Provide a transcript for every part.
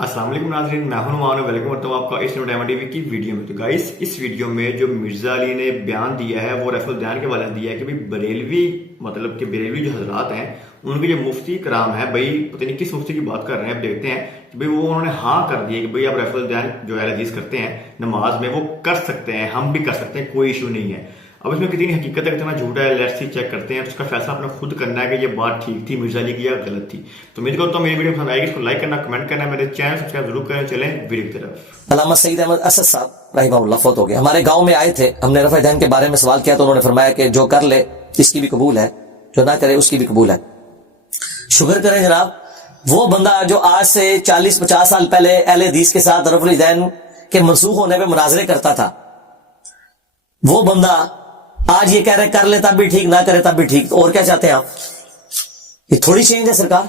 السلام علیکم ناظرین، میں ہوں نعمان، ویلکم کرتا ہوں آپ کا اس ڈائمنڈ ٹی وی کی ویڈیو میں۔ تو گائس، اس ویڈیو میں جو مرزا علی نے بیان دیا ہے وہ رفع الدین کے والے نے دیا ہے کہ بھائی بریلوی، مطلب کہ بریلوی جو حضرات ہیں ان کے جو مفتی کرام ہیں، بھائی پتہ نہیں کس مفتی کی بات کر رہے ہیں، اب دیکھتے ہیں کہ بھائی وہ انہوں نے ہاں کر دی ہے کہ بھائی اب رفع الدین جو اہل حدیث کرتے ہیں نماز میں وہ کر سکتے ہیں، ہم بھی کر سکتے ہیں، کوئی ایشو نہیں ہے۔ اب اس میں کتنی حقیقت ہے کتنا جھوٹ ہے، لیٹس سی چیک کرتے ہیں، تو اس کا فیصلہ اپنے خود کرنا ہے کہ یہ بات ٹھیک تھی مرزا علی کی یا غلط تھی۔ تو امید کرتا ہوں میری ویڈیو پسند آئے گی، اس کو لائک کرنا، کمنٹ کرنا، میرے چینل سبسکرائب ضرور کریں۔ چلیں ویڈیو کی طرف۔ علامہ سعید احمد اسد صاحب رحمہ اللہ فوت ہو گئے، ہمارے گاؤں میں آئے تھے، ہم نے رفع دین کے بارے میں سوال کیا تو انہوں نے فرمایا کہ جو کر لے اس کی بھی قبول ہے، جو نہ کرے اس کی بھی قبول ہے۔ شکر کریں جناب، وہ بندہ جو آج سے 40-50 سال پہلے اہل حدیث کے ساتھ رفع الدین کے منسوخ ہونے پہ مناظرے کرتا تھا، وہ بندہ آج یہ کہہ رہے کر لے تب بھی ٹھیک، نہ کرے تب بھی ٹھیک، تو اور کیا چاہتے ہیں آپ؟ یہ تھوڑی چینج ہے سرکار۔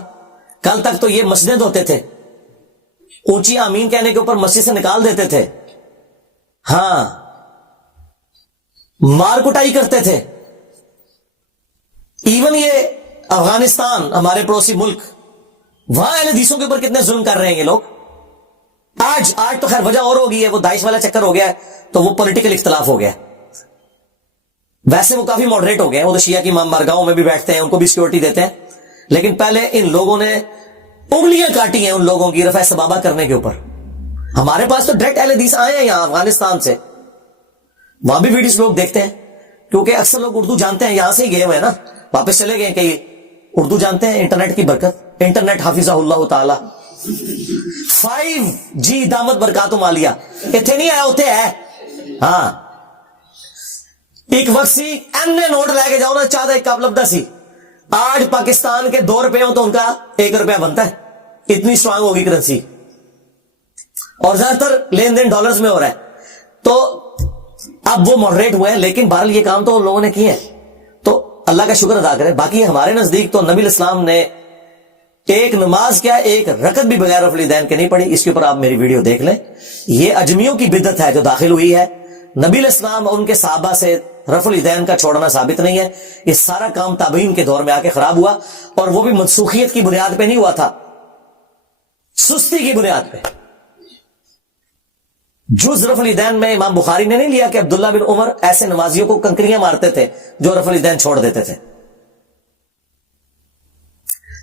کل تک تو یہ مسجد ہوتے تھے، اونچی آمین کہنے کے اوپر مسجد سے نکال دیتے تھے، ہاں مار کٹائی کرتے تھے۔ ایون یہ افغانستان ہمارے پڑوسی ملک، وہاں اہل حدیثوں کے اوپر کتنے ظلم کر رہے ہیں یہ لوگ۔ آج تو خیر وجہ اور ہو گئی ہے، وہ داعش والا چکر ہو گیا ہے تو وہ پولیٹیکل اختلاف ہو گیا ہے۔ ویسے وہ کافی ماڈریٹ ہو گئے ہیں، وہ تو شیعہ کی امام بارگاہوں میں بھی بیٹھتے ہیں، ان کو بھی سیکورٹی دیتے ہیں، لیکن پہلے ان لوگوں نے انگلیاں کاٹی ہیں ان لوگوں کی رفع سبابہ کرنے کے اوپر۔ ہمارے پاس تو ڈائریکٹ اہل حدیث آئے ہیں یہاں افغانستان سے، وہاں بھی ویڈیوز لوگ دیکھتے ہیں، کیونکہ اکثر لوگ اردو جانتے ہیں، یہاں سے ہی گئے ہوئے ہیں نا، واپس چلے گئے کہ اردو جانتے ہیں۔ انٹرنیٹ کی برکت، انٹرنیٹ حافظہ اللہ تعالی 5G دامت برکاتم عالیہ اتنے نہیں آیا ہوتے ہے، ہاں ایک وقت سی ایم نے نوٹ لے کے جاؤ نا، چاہتا ایک کپ لبدا سی، آج پاکستان کے 2 روپے ہوں تو ان کا 1 روپیہ بنتا ہے، اتنی سٹرانگ ہوگی کرنسی، اور زیادہ تر لین دین ڈالرز میں ہو رہا ہے۔ تو اب وہ ماڈریٹ ہوئے ہیں، لیکن بہرحال یہ کام تو ان لوگوں نے کیے ہیں، تو اللہ کا شکر ادا کرے۔ باقی ہمارے نزدیک تو نبی الاسلام نے ایک نماز کیا، ایک رکعت بھی بغیر رفع الدین کے نہیں پڑھی۔ اس کے اوپر آپ میری ویڈیو دیکھ لیں، یہ اجمیوں کی بدعت ہے جو داخل ہوئی ہے، نبی الاسلام اور ان کے صحابہ سے رفع الدین کا چھوڑنا ثابت نہیں ہے۔ یہ سارا کام تابعین کے دور میں آ کے خراب ہوا، اور وہ بھی منسوخیت کی بنیاد پہ نہیں ہوا تھا، سستی کی بنیاد پہ۔ جز رفع الدین میں امام بخاری نے نہیں لیا کہ عبداللہ بن عمر ایسے نمازیوں کو کنکریاں مارتے تھے جو رفع الدین چھوڑ دیتے تھے،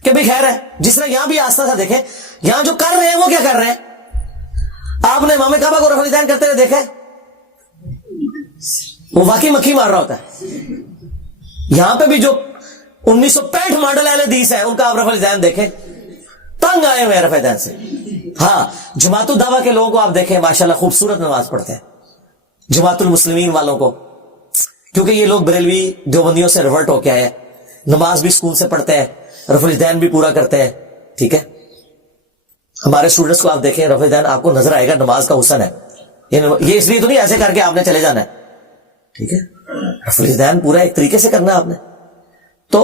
کہ بھی خیر ہے جس طرح یہاں بھی آستہ تھا۔ دیکھیں یہاں جو کر رہے ہیں وہ کیا کر رہے ہیں؟ آپ نے امام کعبہ کو رفع الدین کرتے ہوئے دیکھے؟ وہ واقعی مکھی مار رہا ہوتا ہے۔ یہاں پہ بھی جو 1965 ماڈل اہل حدیث ہے ان کا آپ رفع الدین دیکھیں، تنگ آئے ہوئے ہیں رفع الدین سے۔ ہاں جماعت الدعوہ کے لوگوں کو آپ دیکھیں، ماشاءاللہ خوبصورت نماز پڑھتے ہیں، جماعت المسلمین والوں کو، کیونکہ یہ لوگ بریلوی دیوبندیوں سے ریورٹ ہو کے آئے ہیں، نماز بھی سکون سے پڑھتے ہیں، رفع الدین بھی پورا کرتے ہیں، ٹھیک ہے۔ ہمارے اسٹوڈنٹس کو آپ دیکھیں، رفع الدین آپ کو نظر آئے گا نماز کا حسن ہے، یہ اس لیے تو نہیں ایسے کر کے آپ نے چلے جانا ہے، ٹھیک ہے، رفع الدین پورا ایک طریقے سے کرنا ہے آپ نے۔ تو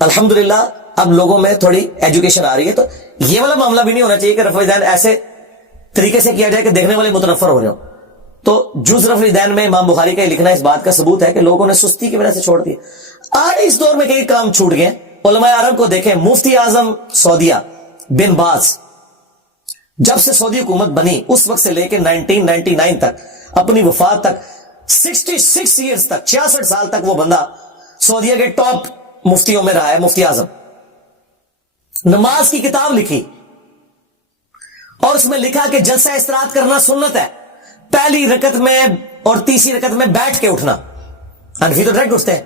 الحمدللہ اب لوگوں میں تھوڑی ایجوکیشن آ رہی ہے، تو یہ والا معاملہ بھی نہیں ہونا چاہیے کہ رفع الدین ایسے طریقے سے کیا جائے کہ دیکھنے والے متنفر ہو رہے ہو۔ تو جز رفع الدین میں امام بخاری کا لکھنا اس بات کا ثبوت ہے کہ لوگوں نے سستی کی وجہ سے چھوڑ دیا۔ آج اس دور میں کئی کام چھوٹ گئے، علماء عرب کو دیکھیں، مفتی اعظم سعودیہ بن باز جب سے سعودی حکومت بنی اس وقت سے لے کے 1999 تک، اپنی وفات تک 66 ایئرز تک، 66 سال تک وہ بندہ سعودیہ کے ٹاپ مفتیوں میں رہا ہے، مفتی اعظم۔ نماز کی کتاب لکھی اور اس میں لکھا کہ جلسہ استراحت کرنا سنت ہے، پہلی رکعت میں اور تیسری رکعت میں بیٹھ کے اٹھنا، حنفی تو ڈائریکٹ اٹھتے ہیں،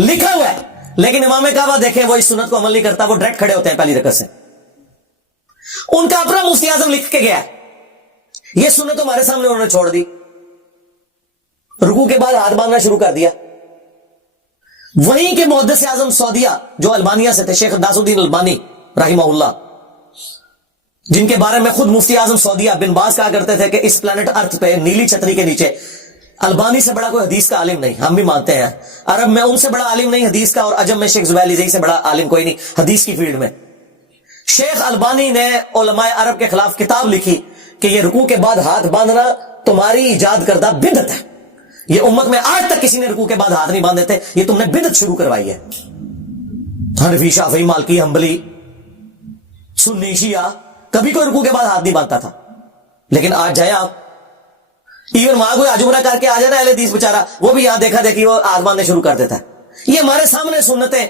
لکھا ہوا ہے، لیکن امام کعبہ دیکھیں وہ اس سنت کو عمل نہیں کرتا، وہ ڈائریکٹ کھڑے ہوتے ہیں پہلی رکعت سے۔ ان کا اپنا مفتی اعظم لکھ کے گیا ہے، یہ سنت ہمارے سامنے انہوں نے چھوڑ دی، رکوع کے بعد ہاتھ باندھنا شروع کر دیا۔ وہیں کے محدث اعظم سعودیہ جو البانیہ سے تھے، شیخ ناصر الدین البانی رحمہ اللہ، جن کے بارے میں خود مفتی اعظم سعودیہ بن باز کہا کرتے تھے کہ اس پلانٹ ارتھ پہ نیلی چھتری کے نیچے البانی سے بڑا کوئی حدیث کا عالم نہیں، ہم بھی مانتے ہیں، عرب میں ان سے بڑا عالم نہیں حدیث کا، اور عجم میں شیخ زبیر علی سے بڑا عالم کوئی نہیں حدیث کی فیلڈ میں۔ شیخ البانی نے علماء عرب کے خلاف کتاب لکھی کہ یہ رکوع کے بعد ہاتھ باندھنا تمہاری ایجاد کردہ بدعت ہے، یہ امت میں آج تک کسی نے رکوع کے بعد ہاتھ نہیں باندھے تھے، یہ تم نے بدعت شروع کروائی ہے۔ حنفی، شافعی، مالکی، حنبلی، سنی، شیعہ کبھی کوئی رکوع کے بعد ہاتھ نہیں باندھتا تھا. لیکن آج جائیں آپ, ایون وہاں کوئی عجمرہ کر کے آ جائے نا اہل حدیث بیچارہ, وہ بھی یہاں دیکھا دیکھی وہ ہاتھ باندھنے شروع کر دیتا ہے. یہ ہمارے سامنے سنتیں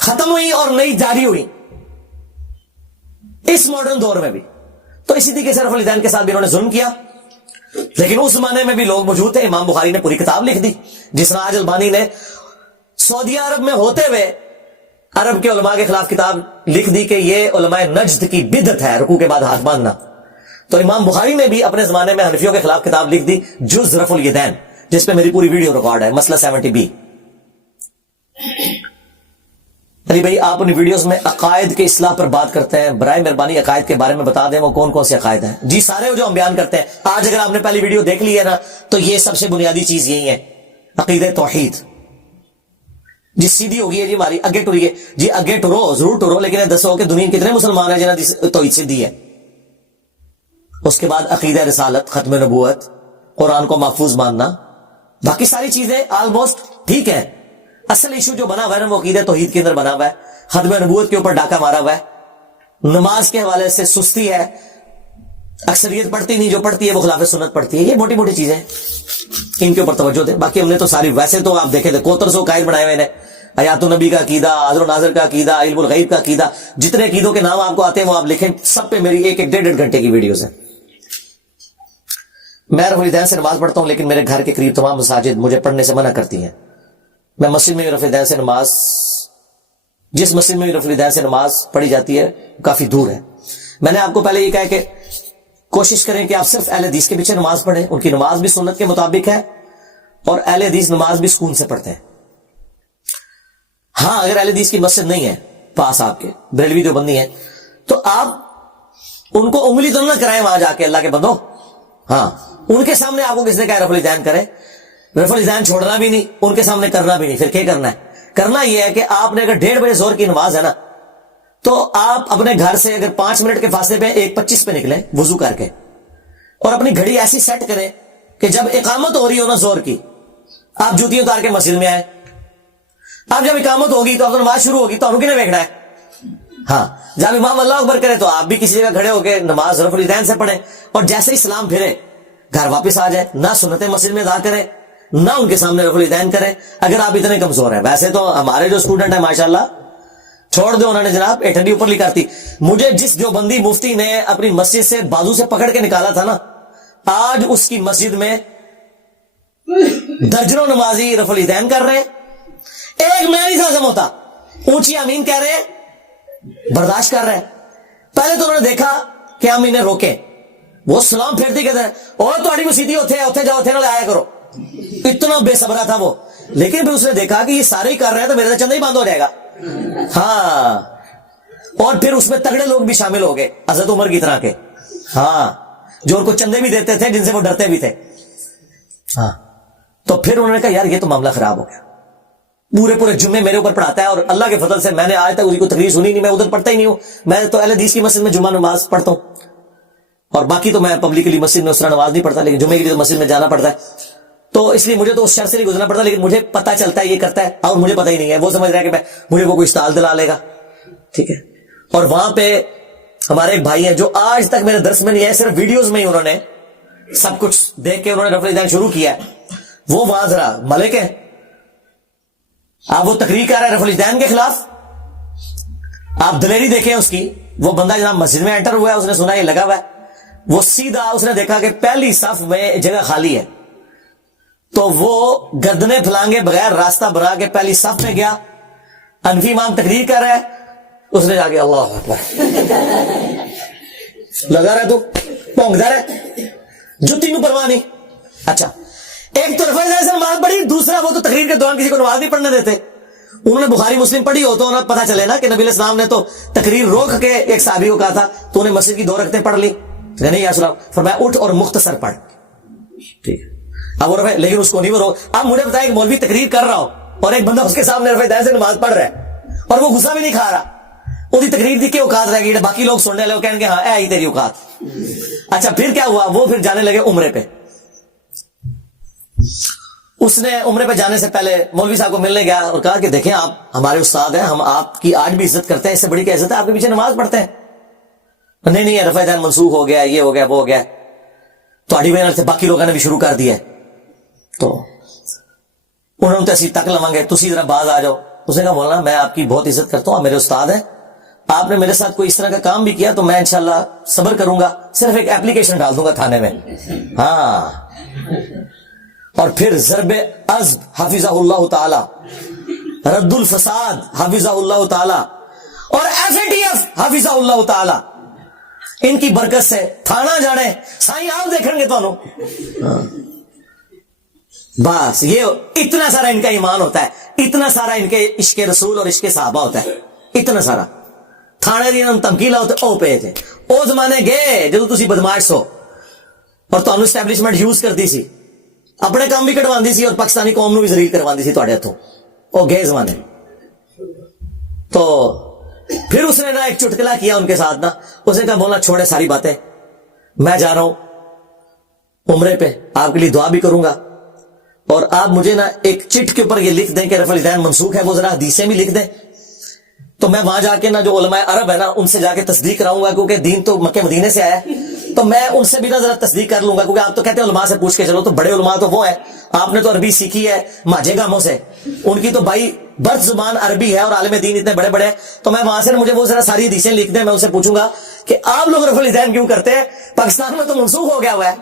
ختم ہوئی اور نئی جاری ہوئی اس ماڈرن دور میں بھی. تو اسی طریقے سے رفع الیدین کے ساتھ بھی انہوں نے ظلم کیا. لیکن اس زمانے میں بھی لوگ موجود تھے. امام بخاری نے پوری کتاب لکھ دی, جس طرح آج البانی نے سعودی عرب میں ہوتے ہوئے عرب کے علماء کے خلاف کتاب لکھ دی کہ یہ علماء نجد کی بدعت ہے رکوع کے بعد ہاتھ باندھنا. تو امام بخاری نے بھی اپنے زمانے میں حنفیوں کے خلاف کتاب لکھ دی جز رفع الیدین, جس پہ میری پوری ویڈیو ریکارڈ ہے, مسئلہ 70B. علی بھائی آپ اپنی ویڈیوز میں عقائد کے اصلاح پر بات کرتے ہیں, برائے مہربانی عقائد کے بارے میں بتا دیں وہ کون کون سے عقائد ہیں. جی سارے جو ہم بیان کرتے ہیں. آج اگر آپ نے پہلی ویڈیو دیکھ لی ہے نا تو یہ سب سے بنیادی چیز یہی ہے, عقیدہ توحید. جی سیدھی ہوگی ہے جی ہماری, اگے ٹریے جی, اگے ٹرو ضرور ٹرو, لیکن دسو کہ دنیا کتنے مسلمان ہیں جنہیں توحید سیدھی ہے. اس کے بعد عقیدہ رسالت, ختم نبوت, قرآن کو محفوظ ماننا, باقی ساری چیزیں آلموسٹ ٹھیک ہے. اصل ایشو جو بنا ہوا ہے نا وہ عقیدہ توحید کے اندر بنا ہوا ہے. ختم نبوت کے اوپر ڈاکہ مارا ہوا ہے. نماز کے حوالے سے سستی ہے, اکثریت پڑھتی نہیں, جو پڑھتی ہے وہ خلاف سنت پڑھتی ہے. یہ موٹی موٹی چیزیں ان کے اوپر توجہ دیں. باقی ہم نے تو ساری, ویسے تو آپ دیکھیں کوتر سو قائد بنائے ہوئے ہیں, حیات النبی کا عقیدہ, حاضر و ناظر کا عقیدہ, علم الغیب کا عقیدہ, جتنے عقیدوں کے نام آپ کو آتے ہیں وہ آپ لکھیں, سب پہ میری ایک ڈیڑھ گھنٹے کی ویڈیوز ہیں. میں رفع الیدین سے نماز پڑھتا ہوں, لیکن میرے گھر کے قریب تمام مساجد مجھے پڑھنے سے منع کرتی ہیں. میں مسجد میں رفع الیدین سے نماز, جس مسجد میں رفع الیدین سے نماز پڑھی جاتی ہے کافی دور ہے. میں نے آپ کو پہلے یہ کہا کہ کوشش کریں کہ آپ صرف اہل حدیث کے پیچھے نماز پڑھیں. ان کی نماز بھی سنت کے مطابق ہے اور اہل حدیث نماز بھی سکون سے پڑھتے ہیں. ہاں اگر اہل حدیث کی مسجد نہیں ہے پاس آپ کے, بریلوی دیوبندی ہے, تو آپ ان کو انگلی تو نہ کرائیں وہاں جا کے, اللہ کے بندو. ہاں ان کے سامنے آپ کو کس نے کہا رفع الیدین کریں؟ رفع الیدین چھوڑنا بھی نہیں, ان کے سامنے کرنا بھی نہیں. پھر کیا کرنا ہے؟ کرنا یہ ہے کہ آپ نے اگر 1:30 بجے زہر کی نماز ہے نا, تو آپ اپنے گھر سے اگر 5 منٹ کے فاصلے پہ 1:25 پہ نکلیں وضو کر کے, اور اپنی گھڑی ایسی سیٹ کریں کہ جب اقامت ہو رہی ہو نا زہر کی, آپ جوتی اتار کے مسجد میں آئیں. اب جب اقامت ہوگی تو اب نماز شروع ہوگی تو ہم کنے دیکھنا ہے. ہاں جب امام اللہ اکبر کرے تو آپ بھی کسی جگہ کھڑے ہو کے نماز رفع الیدین سے پڑھیں, اور جیسے ہی سلام پھرے گھر واپس آ جائے. نہ سنتیں مسجد میں ادا کریں, نہ ان کے سامنے رفع الیدین کریں اگر آپ اتنے کمزور ہیں. ویسے تو ہمارے جو اسٹوڈنٹ ہیں ماشاءاللہ چھوڑ دو, انہوں نے جناب ٹھنڈی اوپر لی کرتی. مجھے جس دیوبندی مفتی نے اپنی مسجد سے بازو سے پکڑ کے نکالا تھا نا, آج اس کی مسجد میں درجنوں نمازی رفع الیدین کر رہے ہیں. ایک میں نہیں ہضم ہوتا, اونچی آمین کہہ رہے ہیں, برداشت کر رہے ہیں. پہلے تو انہوں نے دیکھا کہ ہم انہیں روکیں, وہ سلام پھیرتی کہتے ہیں اور تھوڑی مسیدھی ہوتے جاؤ تھے نہ آیا کرو. اتنا بے صبرا تھا وہ. لیکن پھر اس نے دیکھا کہ یہ سارے ہی کر رہے ہیں تو میرے سے چندہ ہی بند ہو جائے گا. ہاں اور پھر اس میں تگڑے لوگ بھی شامل ہو گئے, حضرت عمر کی طرح کے, ہاں جو ان کو چندے بھی دیتے تھے, جن سے وہ ڈرتے بھی تھے. ہاں تو پھر انہوں نے کہا یار یہ تو معاملہ خراب ہو گیا. پورے جمعے میرے اوپر پڑھاتا ہے, اور اللہ کے فضل سے میں نے آج تک اس کو تقریر سنی نہیں, میں ادھر پڑھتا ہی نہیں ہوں. میں تو اہل حدیث کی مسجد میں جمعہ نماز پڑھتا ہوں, اور باقی تو میں پبلکلی مسجد میں اس طرح نماز نہیں پڑھتا, لیکن جمعے کے لیے مسجد میں جانا پڑتا ہے. تو اس لیے مجھے تو اس شر سے نہیں گزرنا پڑتا, لیکن مجھے پتا چلتا ہے یہ کرتا ہے, اور مجھے پتہ ہی نہیں ہے. وہ سمجھ رہا ہے کہ مجھے وہ کوئی استعال دلا لے گا, ٹھیک ہے. اور وہاں پہ ہمارے ایک بھائی ہیں جو آج تک میرے درس میں نہیں ہے, صرف ویڈیوز میں ہی انہوں نے سب کچھ دیکھ کے انہوں نے رفع الیدین شروع کیا ہے. وہ وہاں ذرا ملک ہے, آپ وہ تقریر کر رہے ہیں رفع الیدین کے خلاف, آپ دلیری دیکھیں اس کی. وہ بندہ جناب مسجد میں انٹر ہوا ہے, اس نے سنا یہ لگا ہوا ہے, وہ سیدھا اس نے دیکھا کہ پہلی صف میں جگہ خالی ہے, تو وہ گردنے پھلانگے بغیر راستہ بنا کے پہلی صف میں گیا. حنفی امام تقریر کر رہا ہے, اس نے جا کے اللہ اکبر لگا رہا, تو پونکتا رہا, جتی نو پرواہ نہیں. اچھا ایک تو رفع الیدین سے نماز پڑھی, دوسرا وہ تو تقریر کے دوران کسی کو نماز نہیں پڑھنے دیتے. انہوں نے بخاری مسلم پڑھی ہو تو انہیں پتا چلے نا کہ نبی علیہ السلام نے تو تقریر روک کے ایک صحابی کو کہا تھا تو انہیں مسجد کی 2 رکعتیں پڑھ لی. نہیں یا سلام فرمایا اٹھ اور مختصر پڑھ, ٹھیک ہے. اب وہ رفع, لیکن اس کو نہیں وہ روک. اب مجھے بتائیں کہ مولوی تقریر کر رہا ہو اور ایک بندہ اس کے سامنے رفع الیدین سے نماز پڑھ رہا ہے, اور وہ غصہ بھی نہیں کھا رہا, وہی تقریر دی کے اوقات رہ گئی, باقی لوگ سننے لگے کہیں گے ہاں اے ہی تیری اوقات. اچھا پھر کیا ہوا, وہ پھر جانے لگے عمرے پہ. اس نے عمرے پہ جانے سے پہلے مولوی صاحب کو ملنے گیا اور کہا کہ دیکھیں آپ ہمارے استاد ہیں, ہم آپ کی آج بھی عزت کرتے ہیں, اس سے بڑی کیا عزت ہے, آپ کے پیچھے نماز پڑھتے ہیں. نہیں نہیں رفع دین منسوخ ہو گیا, یہ ہو گیا, وہ ہو گیا, تھوڑی وجہ سے باقی لوگوں نے بھی شروع کر دیا ہے. تو انہوں نے اسی تک لواں گے, تسی ذرا باز آ جاؤ. اس نے کہا مولانا میں آپ کی بہت عزت کرتا ہوں, آپ میرے استاد ہیں, آپ نے میرے ساتھ کوئی اس طرح کا کام بھی کیا تو میں انشاءاللہ صبر کروں گا, صرف ایک اپلیکیشن ڈال دوں گا تھانے میں. ہاں, اور پھر ضرب عزب حفظہ اللہ تعالی, رد الفساد حفظہ اللہ تعالی, اور FATF حفظہ اللہ تعالی, ان کی برکت سے تھانہ جانے سائیں آپ دیکھیں گے تو. بس یہ اتنا سارا ان کا ایمان ہوتا ہے, اتنا سارا ان کے عشق رسول اور عشق صحابہ ہوتا ہے, اتنا سارا. تھانے دی انہوں تمکیلا ہوتے او پہ تھے, او زمانے گئے جدو تسی بدماش سو اور تانوں اسٹیبلشمنٹ یوز کرتی سی, اپنے کام بھی کٹواندی سی اور پاکستانی قوم نو بھی ذلیل کرواندی سی تواڈے ہتھوں, او گئے زمانے. تو پھر اس نے نا ایک چٹکلا کیا ان کے ساتھ نا, اس نے کہا مولا چھوڑے ساری باتیں, میں جا رہا ہوں عمرے پہ, آپ کے لیے دعا بھی کروں گا, اور آپ مجھے نا ایک چٹ کے اوپر یہ لکھ دیں کہ رفع الدین منسوخ ہے, وہ ذرا حدیثیں بھی لکھ دیں. تو میں وہاں جا کے نا جو علماء عرب ہے نا ان سے جا کے تصدیق کراؤں گا, کیونکہ دین تو مکہ مدینے سے آیا ہے, تو میں ان سے بھی نا ذرا تصدیق کر لوں گا, کیونکہ آپ تو کہتے ہیں علماء سے پوچھ کے چلو, تو بڑے علماء تو وہ ہیں, آپ نے تو عربی سیکھی ہے ماجے گاموں سے, ان کی تو بھائی برت زبان عربی ہے اور عالم دین اتنے بڑے بڑے ہیں. تو میں وہاں سے مجھے وہ ذرا ساری حدیثیں لکھ دیں, میں ان سے پوچھوں گا کہ آپ لوگ رفع الدین کیوں کرتے ہیں, پاکستان میں تو منسوخ ہو گیا ہوا ہے.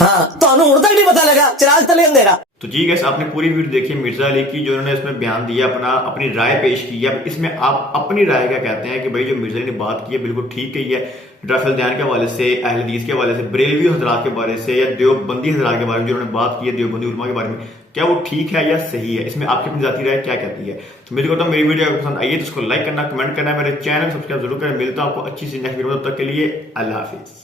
ہاں, تو انہوں ہن تک نہیں پتا لگا, چراغ تلے اندھیرا. تو جی گیس آپ نے پوری ویڈیو دیکھی مرزا علی کی, جو انہوں نے اس میں بیان دیا, اپنی رائے پیش کی ہے. اس میں آپ اپنی رائے کیا کہتے ہیں کہ بھائی جو مرزا علی نے بات کی ہے بالکل ٹھیک کہی ہے, رفع الدین کے حوالے سے, اہل حدیث کے حوالے سے, بریلوی حضرات کے بارے سے, یا دیوبندی حضرات کے بارے میں جو انہوں نے بات کی ہے, دیوبندی علماء کے بارے میں, کیا وہ ٹھیک ہے یا صحیح ہے؟ اس میں آپ کی اپنی ذاتی رائے کیا کہتی ہے؟ تو میری کرتا ہوں میری ویڈیو اگر پسند آئی ہے تو اس کو لائک کرنا, کمنٹ کرنا, میرے چینل سبسکرائب ضرور کریں. ملتا ہوں آپ کو اچھی سی نیکسٹ ویڈیو میں, تب تک کے لیے اللہ حافظ.